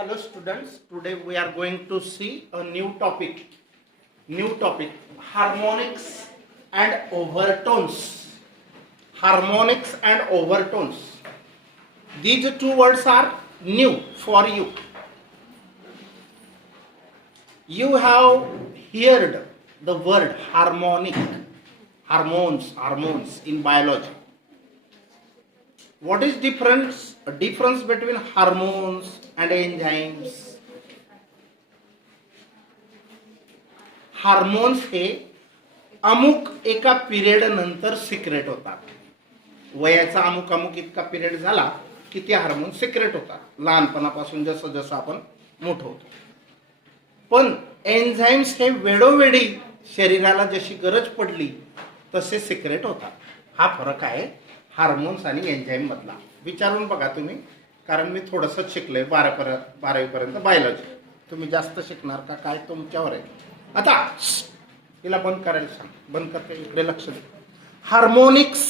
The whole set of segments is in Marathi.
Hello students, today we are going to see a new topic, harmonics and overtones. Harmonics and overtones. These two words are new for you. You have heard the word harmonic, hormones in biology. What is difference between hormones and enzymes? Hormones हे अमुक एका पिरियड नंतर सिक्रेट होतात. वयाचा अमुक इतका पिरियड झाला की ते हार्मोन सिक्रेट होतात, लहानपणापासून जसं जसं आपण मोठं होतो. पण एन्झाईम्स हे वेळोवेळी शरीराला जशी गरज पडली तसे सिक्रेट होतात. हा फरक आहे हार्मोन्स आणि एन्झाईम मधला. विचारून बघा तुम्ही, कारण मी थोडंसं शिकलोय 12वीपर्यंत बायोलॉजी. तुम्ही जास्त शिकणार का काय तुमच्यावर आहे. आता तिला बंद करायला सांग. बंद करते, इकडे लक्ष दे. हार्मोनिक्स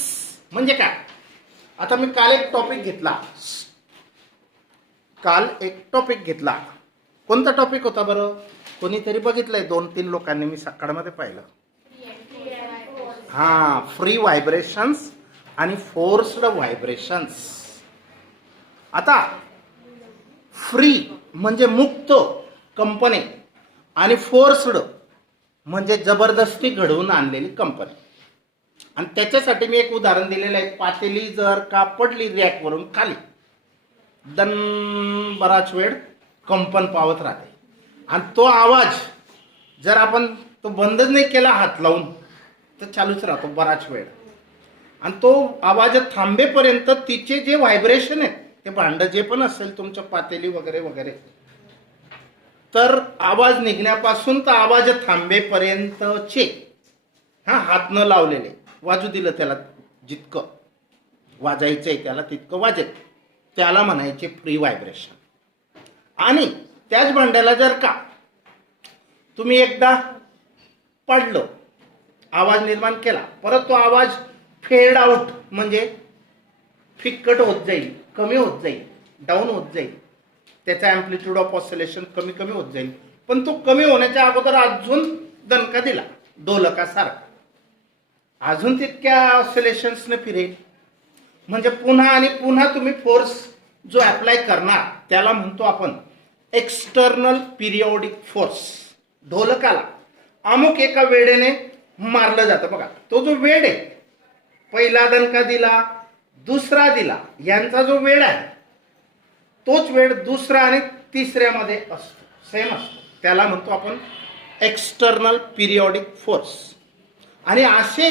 म्हणजे काय? आता मी काल एक टॉपिक घेतला. कोणता टॉपिक होता बरं? कोणीतरी बघितलंय? 2-3 लोकांनी मी सकाळमध्ये पाहिलं. फ्री व्हायब्रेशन्स आणि फोर्स्ड व्हायब्रेशन्स. आता फ्री म्हणजे मुक्त कंपनी आणि फोर्स्ड म्हणजे जबरदस्ती घडवून आणलेली कंपनी. आणि त्याच्यासाठी मी एक उदाहरण दिलेलं आहे. पातेली जर का पडली रॅकवरून खाली, दन बराच वेळ कंपन पावत राहते. आणि तो आवाज जर आपण तो बंदच नाही केला हात लावून तर चालूच राहतो बराच वेळ. आणि तो आवाज थांबेपर्यंत तिचे जे व्हायब्रेशन आहेत, ते भांड जे पण असेल तुमच्या पातेली वगैरे वगैरे, तर आवाज निघण्यापासून तर आवाज थांबेपर्यंतचे हात न लावलेले वाजू दिलं, त्याला जितकं वाजायचंय त्याला तितकं वाजेल, त्याला म्हणायचे फ्री व्हायब्रेशन. आणि त्याच भांड्याला जर का तुम्ही एकदा पडलं, आवाज निर्माण केला, परत तो आवाज फेड आउट म्हणजे फिक्कट होत जाईल, कमी होत जाईल, डाऊन होत जाईल, त्याचा ॲम्प्लिट्यूड ऑफ ऑसिलेशन कमी होत जाईल. पण तो कमी होण्याच्या अगोदर अजून दणका दिला दोलकासारखा, अजून तितक्या ऑसिलेशन्सने फिरेल. म्हणजे पुन्हा आणि पुन्हा तुम्ही फोर्स जो अप्लाय करणार त्याला म्हणतो आपण एक्सटर्नल पिरियोडिक फोर्स. ढोलकाला अमुक एका वेळेने मारलं जातं बघा. तो जो वेळ आहे, पहिला दणका दिला, दुसरा दिला, यांचा जो वेळ आहे तोच वेळ दुसरा आणि तिसऱ्यामध्ये असतो, सेम असतो. त्याला म्हणतो आपण एक्सटर्नल पिरियोडिक फोर्स. आणि असे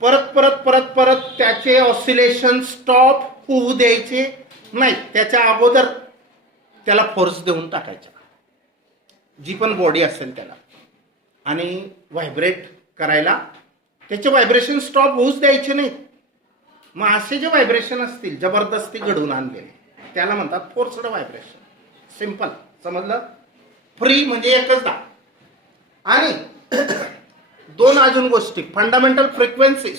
परत त्याचे ऑसिलेशन स्टॉप होऊ द्यायचे नाही. त्याच्या अगोदर त्याला फोर्स देऊन टाकायचा, जी पण बॉडी असेल त्याला, आणि व्हायब्रेट करायला त्याचे व्हायब्रेशन स्टॉप होऊच द्यायचे नाहीत. मग असे जे व्हायब्रेशन असतील जबरदस्ती घडवून आणलेले, त्याला म्हणतात फोर्स्ड व्हायब्रेशन. सिंपल समजलं? फ्री म्हणजे एकच दा. आणि दोन अजून गोष्टी, फंडामेंटल फ्रिक्वेन्सी,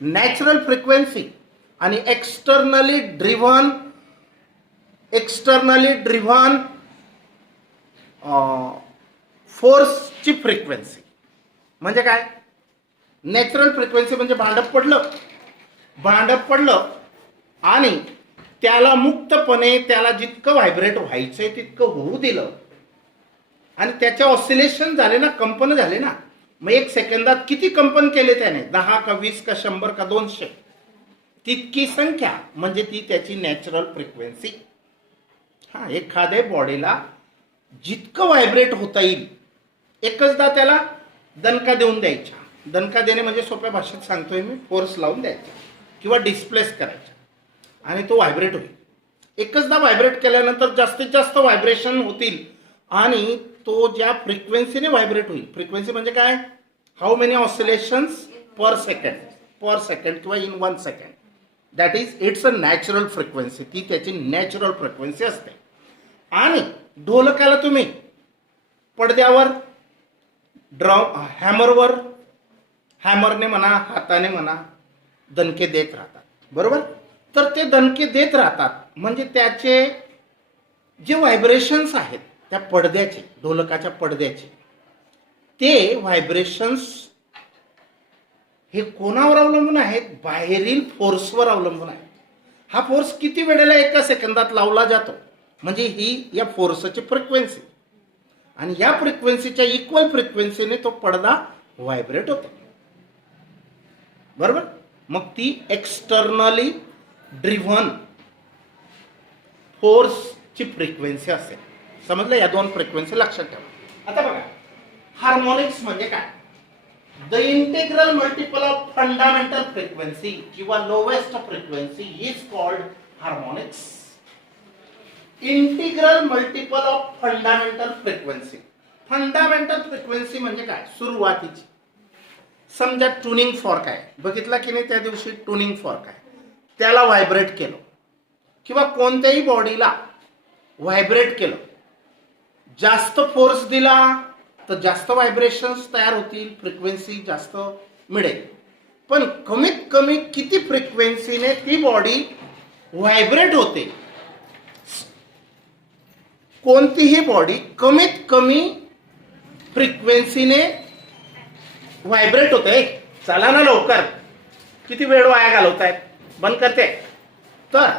नॅचरल फ्रिक्वेन्सी आणि एक्सटर्नली ड्रिव्हन फोर्सची फ्रिक्वेन्सी. म्हणजे काय? नॅचरल फ्रिक्वेन्सी म्हणजे भांडं पडलं आणि त्याला मुक्तपणे त्याला जितकं व्हायब्रेट व्हायचंय तितकं होऊ दिलं, आणि त्याचे ऑसिलेशन झाले ना, कंपन झाले ना. मग 1 सेकंदात किती कंपन केले त्याने? 10 का 20 का 100 का 200, तितकी संख्या म्हणजे ती त्याची नॅचरल फ्रिक्वेन्सी. एखाद्या बॉडीला जितकं व्हायब्रेट होता येईल एकचदा त्याला दणका देऊन द्यायचा. दणका देणे म्हणजे सोप्या भाषेत सांगतोय मी, फोर्स लावून द्यायचा किंवा डिस्प्लेस करायचा आणि तो व्हायब्रेट होईल. एकचदा व्हायब्रेट केल्यानंतर जास्तीत जास्त व्हायब्रेशन होतील आणि तो ज्या फ्रिक्वेन्सीने व्हायब्रेट होईल, फ्रिक्वेन्सी म्हणजे काय? How many oscillations per second किंवा in 1 second, that is it's a natural frequency. ती त्याची नॅचरल फ्रिक्वेन्सी असते. आणि ढोलकाला तुम्ही पडद्यावर हॅमरने म्हणा, हाताने म्हणा, दणके देत राहतात, बरोबर? तर ते दणके देत राहतात म्हणजे त्याचे जे व्हायब्रेशन्स आहेत त्या पडद्याचे, ढोलकाच्या पडद्याचे, ते व्हायब्रेशन्स हे कोणावर अवलंबून आहेत? बाहेरील फोर्सवर अवलंबून आहे. हा फोर्स किती वेळेला एका सेकंदात लावला जातो, म्हणजे ही या फोर्सची फ्रिक्वेन्सी, आणि या फ्रिक्वेन्सीच्या इक्वल फ्रिक्वेन्सीने तो पडदा व्हायब्रेट होतो. बरोबर? मग ती एक्सटर्नली ड्रिव्हन फोर्सची फ्रिक्वेन्सी असेल. समजलं? या दोन फ्रिक्वेन्सी लक्षात ठेवा. आता बघा, हार्मोनिक्स म्हणजे काय? The integral multiple of fundamental frequency किंवा lowest frequency is called harmonics. Integral multiple of fundamental frequency. Fundamental frequency म्हणजे काय? सुरुवातीची. समजा ट्युनिंग फॉर्क आहे, बघितला की नाही त्या दिवशी? ट्युनिंग फॉर्क आहे, त्याला व्हायब्रेट केलं किंवा कोणत्याही बॉडीला व्हायब्रेट केलं, जास्त फोर्स दिला तर जास्त व्हायब्रेशन्स तयार होतील, फ्रिक्वेन्सी जास्त मिळेल. पण कमीत कमी किती फ्रिक्वेन्सीने ती बॉडी व्हायब्रेट होते? कोणतीही बॉडी कमीत कमी फ्रिक्वेन्सीने व्हायब्रेट होते. चला ना लवकर, किती वेळ वाया घालवतायत, बंद करते. तर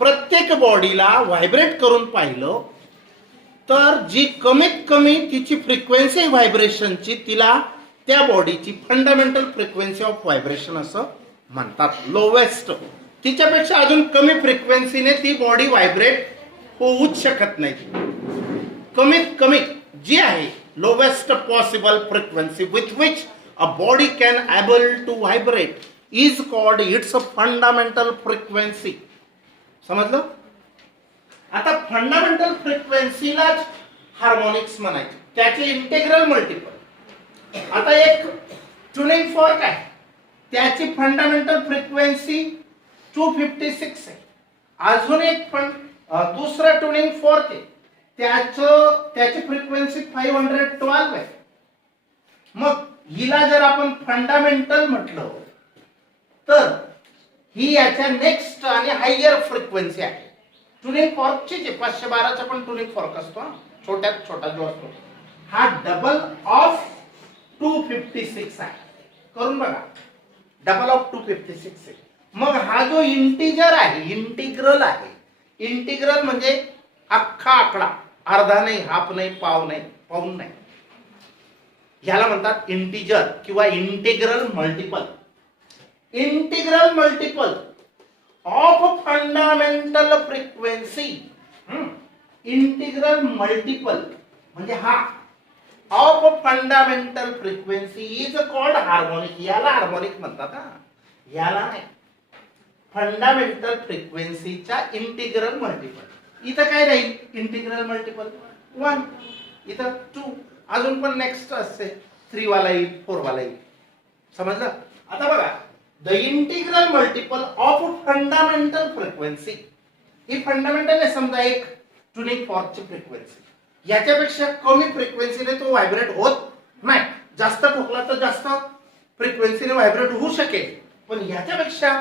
प्रत्येक बॉडीला व्हायब्रेट करून पाहिलं तर जी कमीत कमी तिची फ्रिक्वेन्सी व्हायब्रेशनची, तिला त्या बॉडीची फंडामेंटल फ्रिक्वेन्सी ऑफ व्हायब्रेशन असं म्हणतात. लोवेस्ट, तिच्यापेक्षा अजून कमी फ्रिक्वेन्सीने ती बॉडी व्हायब्रेट होऊच शकत नाही. कमीत कमी जी आहे lowest possible frequency with which a body can able to vibrate is called it's a fundamental frequency. समजलं? आता फंडामेंटल फ्रिक्वेन्सीलाच हार्मोनिक्स म्हणायचे, त्याचे इंटेग्रल मल्टिपल. आता एक ट्युनिंग फॉर्क आहे, त्याची फंडामेंटल फ्रिक्वेन्सी 256 आहे. अजून एक पण दुसरा ट्युनिंग फॉर्क आहे, त्याची फ्रिक्वेन्सी 512 आहे. मग हिला जर आपण फंडामेंटल म्हटलं तर ही याच्या नेक्स्ट आणि हायर फ्रिक्वेन्सी आहे. ट्युनिंग फॉर्कची जे 512चा पण ट्युनिंग फॉर्क असतो, छोट्यात छोटा जो असतो, हा डबल ऑफ 256 आहे. करून बघा, डबल ऑफ 256 आहे. मग हा जो इंटिजर आहे, इंटिग्रल आहे. इंटिग्रल म्हणजे अख्खा आकडा, अर्धा नाही, हाफ नाही, पाव नाही, पाऊण नाही, ह्याला म्हणतात इंटिजर किंवा integral multiple. Integral multiple of fundamental frequency. Integral multiple म्हणजे हा of fundamental frequency is called harmonic. याला हार्मोनिक म्हणतात. याला नाही, फंडामेंटल फ्रिक्वेन्सीचा इंटिग्रल मल्टिपल. इथं काय राहील? इंटिग्रल मल्टिपल 1, इथं 2, अजून पण नेक्स्ट असते 3 वाला येईल, 4 वाला येईल. समजलं? आता बघा, the integral multiple of fundamental frequency. He fundamental आहे, समजा एक ट्युनिंग फॉर्कची फ्रिक्वेन्सी, याच्यापेक्षा कमी फ्रिक्वेन्सीने तो व्हायब्रेट होत नाही. जास्त ठोकला तर जास्त फ्रिक्वेन्सीने व्हायब्रेट होऊ शकेल, पण याच्यापेक्षा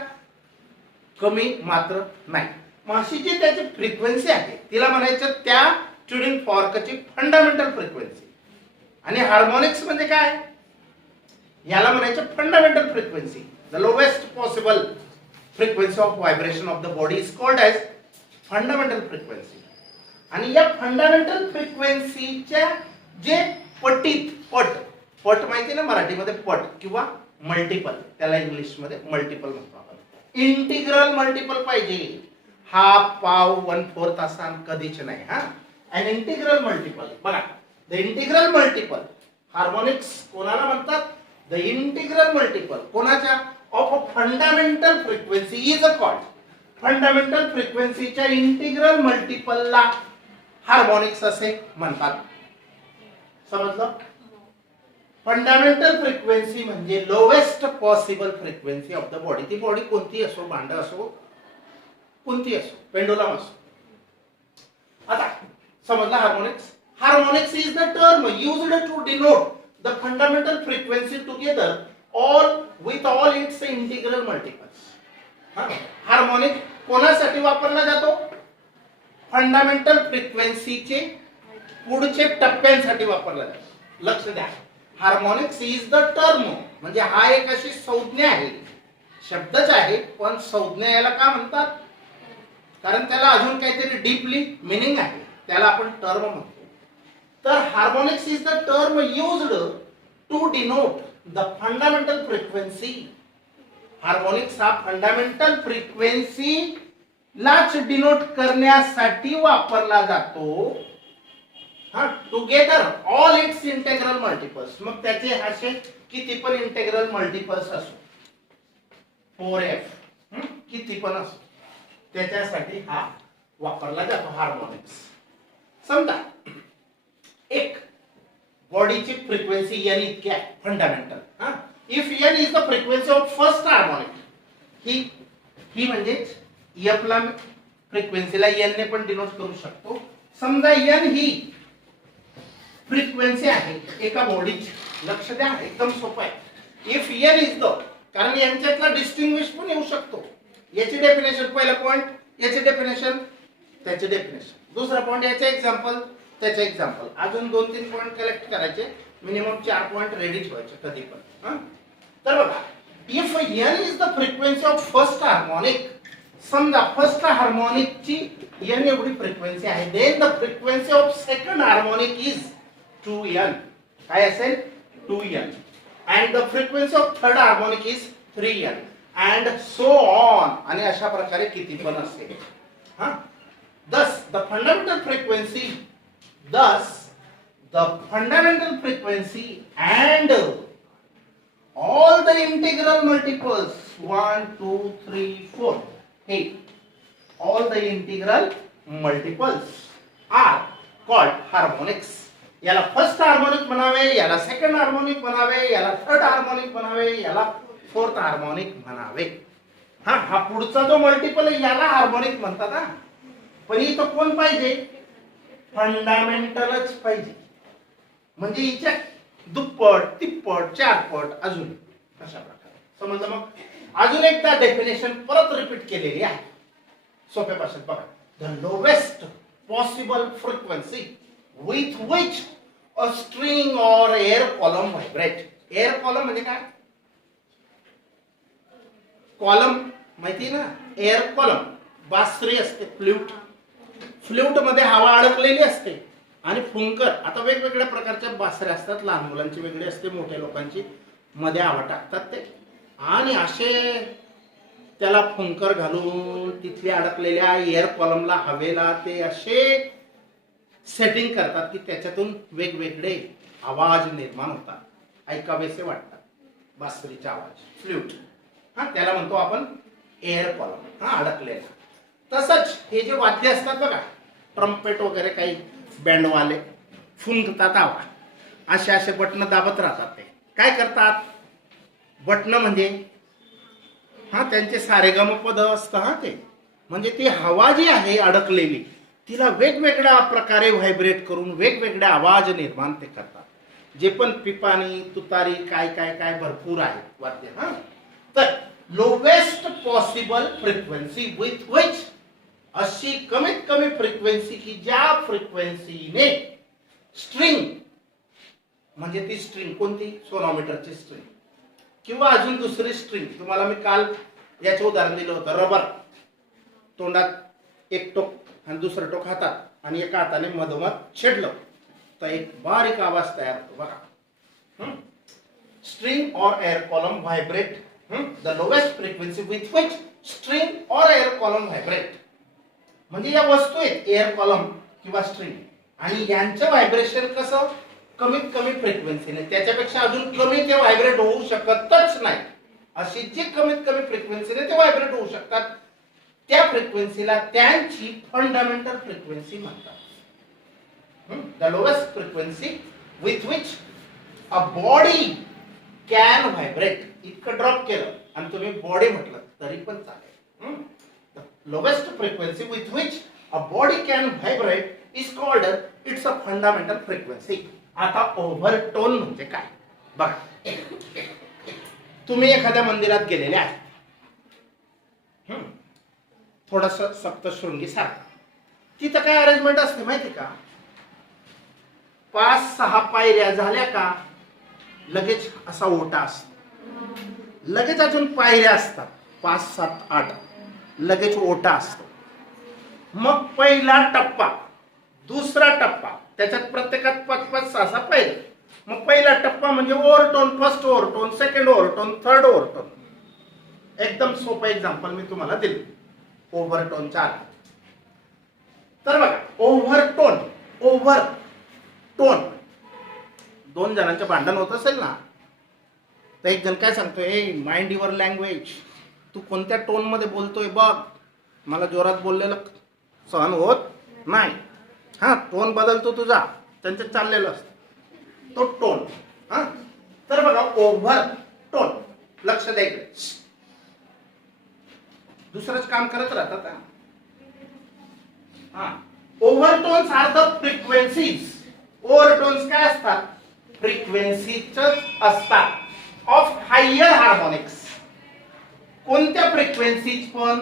कमी मात्र नाही. मग अशी जी त्याची फ्रिक्वेन्सी आहे तिला म्हणायचं त्या ट्युनिंग फॉर्कची फंडामेंटल फ्रिक्वेन्सी. आणि हार्मोनिक्स म्हणजे काय? याला म्हणायचं fundamental frequency. The lowest possible frequency of vibration of the body is called as fundamental frequency. आणि या फंडामेंटल फ्रिक्वेन्सीच्या जे पट माहिती ना मराठीमध्ये, पट किंवा मल्टिपल, त्याला इंग्लिशमध्ये मल्टिपल म्हणतो आपण. इंटिग्रल मल्टिपल पाहिजे, हाफ, पाव, 1/4 असा कधीच नाही. अन इंटिग्रल मल्टिपल बघा, द इंटिग्रल मल्टिपल हार्मोनिक्स कोणाला म्हणतात? द इंटिग्रल मल्टिपल कोणाच्या? Of fundamental frequency is called. Fundamental फ्रिक्वेन्सीच्या इंटिग्रल मल्टिपलला हार्मोनिक्स असे म्हणतात. समजलं? फंडामेंटल फ्रिक्वेन्सी म्हणजे lowest possible frequency of the body. ती बॉडी कोणती असो, भांड असो, कोणती असो, पेंडुलम असो. आता समजला harmonics? Harmonics is the term used to denote the fundamental frequency together all with all its integral multiples. Harmonic कोणासाठी वापरला जातो? फंडामेंटल फ्रिक्वेन्सीचे पुढचे टप्प्यांसाठी वापरला जातो. लक्ष द्या, हार्मोनिक्स इज द टर्म, म्हणजे हा एक अशी संज्ञा आहे, शब्दच आहे पण संज्ञा याला का म्हणतात, कारण त्याला अजून काहीतरी डीपली मिनिंग आहे, त्याला आपण टर्म म्हणतो. तर harmonics is the term used to denote the fundamental frequency. Harmonics हा फंडामेंटल फ्रिक्वेन्सी लाच डिनोट करण्यासाठी वापरला जातो. हा, together all its integral multiples. मग त्याचे असे किती पण इंटेग्रल मल्टिपल्स असो, 4f किती पण असो, त्याच्यासाठी हा वापरला जातो हार्मोनिक्स. समजा एक बॉडीची फ्रिक्वेन्सी n इतकी आहे फंडामेंटल. हा, if n is the frequency of first harmonic, ही म्हणजे f ला फ्रिक्वेन्सीला n ने पण डिनोट करू शकतो. समजा n ही फ्रिक्वेन्सी आहे एका बॉडीची. लक्ष द्या, एकदम सोपं आहे. इफ n इज द, कारण यांच्यातला डिस्टिंग्विश पण येऊ शकतो. याची डेफिनेशन, पहिला पॉइंट याची डेफिनेशन, त्याचे डेफिनेशन, दुसरा पॉइंट याचे एक्झाम्पल, त्याचे एक्झाम्पल, अजून 2-3 पॉइंट कलेक्ट करायचे, मिनिमम 4 पॉइंट रेडी ठेवायचे कधी पण. तर बघा, if n is the frequency of first harmonic, समजा फर्स्ट हार्मोनिकची n एवढी फ्रिक्वेन्सी आहे, then the frequency of second harmonic is 2n. काय असेल? 2n. and the frequency of third harmonic is 3n and so on. आणि अशा प्रकारे किती पण असेल. हा, thus the fundamental frequency and all the integral multiples 1 2 3 4, hey, all the integral multiples are called harmonics. याला फर्स्ट हार्मोनिक म्हणावे, याला सेकंड हार्मोनिक म्हणावे, याला थर्ड हार्मोनिक म्हणावे, याला फोर्थ हार्मोनिक म्हणावे. हा, हा पुढचा जो मल्टिपल आहे याला हार्मोनिक म्हणतात. हा, पण इथं कोण पाहिजे? फंडामेंटलच पाहिजे. म्हणजे हिच्या दुप्पट, तिप्पट, 4 पट अजून अशा प्रकारे. समजलं? मग अजून एकदा डेफिनेशन परत रिपीट केलेली आहे सोप्या भाषेत. बघा, the lowest possible frequency with which a string or air column vibrate. Air column म्हणजे काय? कॉलम माहिती ना? एअर कॉलम बासरी असते, फ्ल्यूट मध्ये हवा अडकलेली असते आणि फुंकर. आता वेगवेगळ्या प्रकारच्या बासऱ्या असतात, लहान मुलांची वेगळी असते, मोठ्या लोकांची मध्ये हवा टाकतात ते, आणि असे त्याला फुंकर घालून तिथल्या अडकलेल्या एअर कॉलमला, हवेला ते असे सेटिंग करतात की त्याच्यातून वेगवेगळे आवाज निर्माण होतात, ऐकावेसे वाटतात. बासरीचा आवाज, फ्ल्यूट, हा, त्याला म्हणतो आपण एअर कॉलम. हा, अडकलेला. तसंच हे जे वाद्य असतात बघा, ट्रम्पेट वगैरे, काही बँडवाले फुंकतात आवाज, असे असे बटन दाबत राहतात. ते काय करतात? बटन म्हणजे हा त्यांचे सारेगमपद असतं. हा, ते म्हणजे ती हवा जी आहे अडकलेली तिला वेगवेगळ्या प्रकारे व्हायब्रेट करून वेगवेगळे आवाज निर्माण ते करतात. जे पण पिपाणी, तुतारी, काय काय काय भरपूर आहेत वाद्य. हा, तर lowest possible frequency with which, अशी कमीत कमी फ्रिक्वेन्सी की ज्या फ्रिक्वेन्सीने स्ट्रिंग, म्हणजे ती स्ट्रिंग कोणती? सोनोमीटरची स्ट्रिंग किंवा अजून दुसरी स्ट्रिंग. तुम्हाला मी काल याचं उदाहरण दिलं होतं. रबर, तोंडात एक टोक आणि दुसरं टोक हातात, आणि एका हाताने मधोमध छेडलं तर एक बारीक आवाज तयार होतो बघा. स्ट्रिंग और air column vibrate. The lowest frequency with which string और एअर कॉलम व्हायब्रेट, म्हणजे या वस्तू आहेत एअर कॉलम किंवा स्ट्रिंग, आणि यांचं व्हायब्रेशन कसं? कमीत कमी फ्रिक्वेन्सीने. त्याच्यापेक्षा अजून कमी ते व्हायब्रेट होऊ शकतच नाही. अशी जी कमीत कमी फ्रिक्वेन्सीने ते व्हायब्रेट होऊ शकतात, त्या फ्रिक्वेन्सीला त्यांची फंडामेंटल फ्रिक्वेन्सी म्हणतात. The lowest frequency with which a body can vibrate. इतकं ड्रॉप केलं आणि तुम्ही बॉडी म्हटलं तरी पण चालेल. The lowest frequency with which a body can vibrate is called it's a fundamental frequency. आता ओव्हरटोन म्हणजे काय बघा. तुम्ही एखाद्या मंदिरात गेलेले आहे, थोडस सप्तशृंगी सारखं, तिथं काय अरेंजमेंट असते माहिती का? 5-6 पायऱ्या झाल्या का लगेच असा ओटा असतो, लगेच अजून पायऱ्या असतात 5-7-8, लगेच ओटा असतो. मग पहिला टप्पा, दुसरा टप्पा, त्याच्यात प्रत्येकात 5-5-6-6 पायऱ्या. मग पहिला टप्पा म्हणजे ओव्हरटोन, फर्स्ट ओव्हरटोन, सेकंड ओव्हरटोन, थर्ड ओव्हरटोन. एकदम सोपं एक्झाम्पल मी तुम्हाला दिले ओव्हरटोनच्या आधी. तर बघा, ओव्हरटोन, ओव्हरटोन, दोन जणांचं भांडण होत असेल ना, तर एक जण काय सांगतोय, ए माइंड युअर लँग्वेज, तू कोणत्या टोन मध्ये बोलतोय बघ, मला जोरात बोललेलं सहन होत नाही. हा, टोन बदलतो तुझा, त्यांचं चाललेलं असतं तो टोन. हा, तर बघा ओव्हर टोन, लक्ष द्यायचं, दुसरंच काम करत राहतात. हा, ओव्हरटोन्स आर द फ्रिक्वेन्सीज. ओव्हरटोन्स काय असतात? फ्रिक्वेन्सीच असतात ऑफ हायर हार्मोनिक्स. कोणत्या फ्रिक्वेन्सीज पण?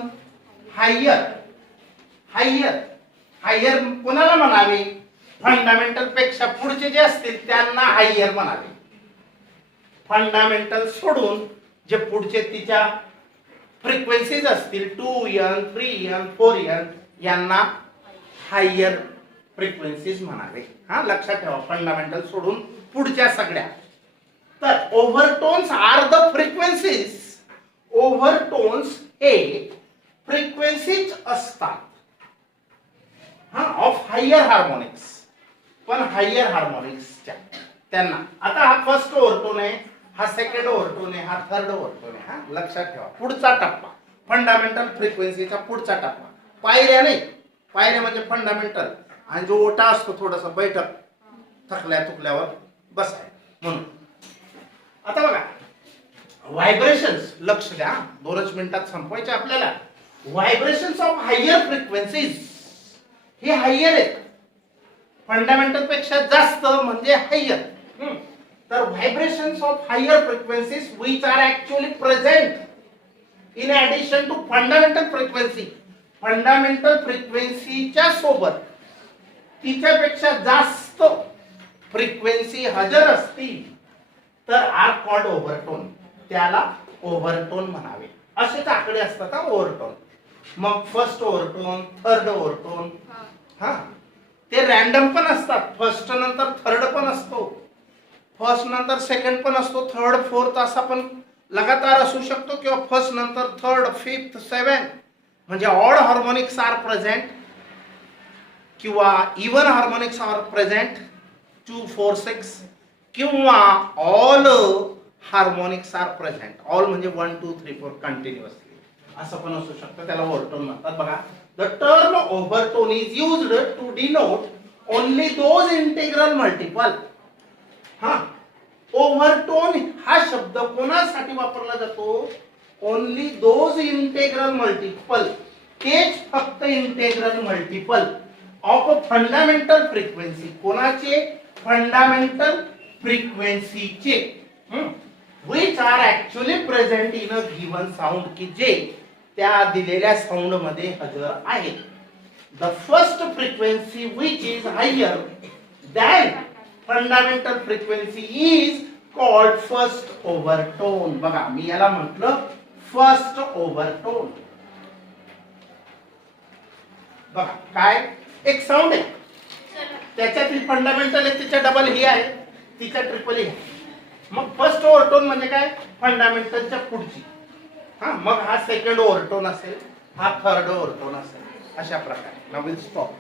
हायर. हायर, हायर कोणाला म्हणावे? फंडामेंटल पेक्षा पुढचे जे असतील त्यांना हायर म्हणावे. फंडामेंटल सोडून जे पुढचे तिच्या फ्रिक्वेन्सीज असतील 2n, 3n, 4n, यांना हायर फ्रिक्वेन्सीज म्हणावे. हा, लक्षात ठेवा, फंडामेंटल सोडून पुढच्या सगळ्या. तर ओव्हरटोन्स आर द फ्रिक्वेन्सीज. ओव्हरटोन्स हे फ्रिक्वेन्सीज असतात, हा, ऑफ हायर हार्मोनिक्स. पण हायर हार्मोनिक्सच्या त्यांना, आता हा फर्स्ट ओव्हरटोन आहे, हा सेकंड ओव्हरटोन आहे, हा थर्ड ओव्हरटोन आहे. हा, लक्षात ठेवा, पुढचा टप्पा फंडामेंटल फ्रिक्वेन्सीचा पुढचा टप्पा. पायऱ्या नाही, पायऱ्या म्हणजे फंडामेंटल, आणि जो ओटा असतो थोडासा बैठक, थकल्या थुकल्यावर बसाय म्हणून. आता बघा व्हायब्रेशन्स, लक्ष द्या, 2च मिनिटात संपवायचे आपल्याला. व्हायब्रेशन्स ऑफ हायर फ्रिक्वेन्सीज, हे हायर आहेत, फंडामेंटल पेक्षा जास्त म्हणजे हायर. तर vibrations of higher frequencies which are actually present in addition to fundamental frequency. Fundamental फ्रिक्वेन्सीच्या सोबत तिच्यापेक्षा जास्त फ्रिक्वेन्सी हजर असतील तर आर कॉल्ड ओव्हरटोन. त्याला ओव्हरटोन म्हणावे. असेच आकडे असतात हा ओव्हरटोन. मग फर्स्ट ओव्हरटोन, थर्ड ओव्हरटोन, हा, ते रॅन्डम पण असतात. फर्स्ट नंतर थर्ड पण असतो, फर्स्ट नंतर सेकंड पण असतो, थर्ड फोर्थ असा पण लगातार असू शकतो, किंवा फर्स्ट नंतर थर्ड, फिफ्थ, सेव्हन्थ, म्हणजे ऑड हार्मोनिक्स आर प्रेझेंट, किंवा इवन हार्मोनिक्स आर प्रेझेंट 2, 4, 6, किंवा all harmonics are present. All म्हणजे 1, 2, 3, 4 कंटिन्युअसली, असं पण असू शकतं. त्याला ओव्हरटोन म्हणतात. बघा, the term overtone is used to denote only those integral multiple. हा, ओव्हरटोन हा शब्द कोणासाठी वापरला जातो? ओनली दोज इंटिग्रल मल्टिपल, तेच फक्त integral multiple of fundamental frequency. कोणाचे? फंडामेंटल फ्रिक्वेन्सीचे, which are actually present in a given sound, की जे त्या दिलेल्या साऊंड मध्ये हजर आहे. The first frequency which is higher than fundamental frequency is called first overtone. बघा, मी याला म्हटलं फर्स्ट ओव्हरटोन. बघा, काय एक साऊंड आहे, त्याच्यातील फंडामेंटल आहे, तिच्या डबल ही आहे, तिच्या ट्रिपल ही आहे. मग फर्स्ट ओव्हरटोन म्हणजे काय? फंडामेंटलच्या पुढची. हा, मग हा सेकंड ओव्हरटोन असेल, हा थर्ड ओव्हरटोन असेल, अशा प्रकारे. Now will stop.